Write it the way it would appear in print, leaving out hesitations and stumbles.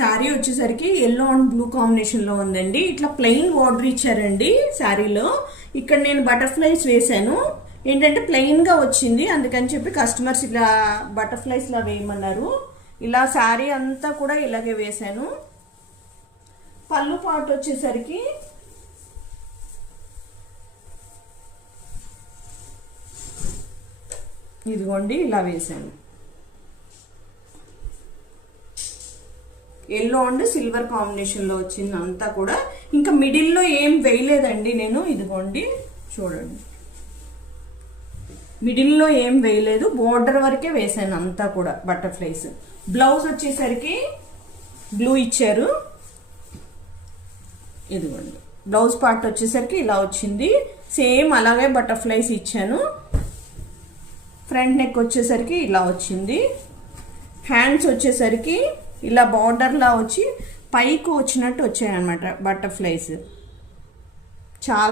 శారీ వచ్చేసరికి yellow and blue combination లో ఉందండి. ఇట్లా ప్లెయిన్ బార్డర్ ఇచ్చారండి శారీలో. ఇక్కడ నేను బటర్ఫ్లైస్ వేసాను. ఏంటంటే ప్లెయిన్ గా వచ్చింది, అందుకని చెప్పి కస్టమర్స్ ఇలా బటర్ఫ్లైస్ లా వేయమన్నారు. ఇలా శారీ అంతా కూడా ఇలాగే వేసాను. పళ్ళు పాటు వచ్చేసరికి ఇదిగోండి ఇలా వేసాను. ఎల్లో అండ్ సిల్వర్ కాంబినేషన్ లో వచ్చింది అంతా కూడా. ఇంకా మిడిల్లో ఏం వేయలేదండి నేను. ఇదిగోండి చూడండి, మిడిల్లో ఏం వేయలేదు, బోర్డర్ వరకే వేసాను అంతా కూడా బటర్ఫ్లైస్. బ్లౌజ్ వచ్చేసరికి బ్లూ ఇచ్చారు. ఇదిగోండి బ్లౌజ్ పార్ట్ వచ్చేసరికి ఇలా వచ్చింది. సేమ్ అలాగే బటర్ఫ్లైస్ ఇచ్చాను. ఫ్రంట్ నెక్ వచ్చేసరికి ఇలా వచ్చింది. హ్యాండ్స్ వచ్చేసరికి ఇలా బార్డర్లా వచ్చి పైకి వచ్చినట్టు వచ్చాయన్నమాట బటర్ఫ్లైస్. చాలా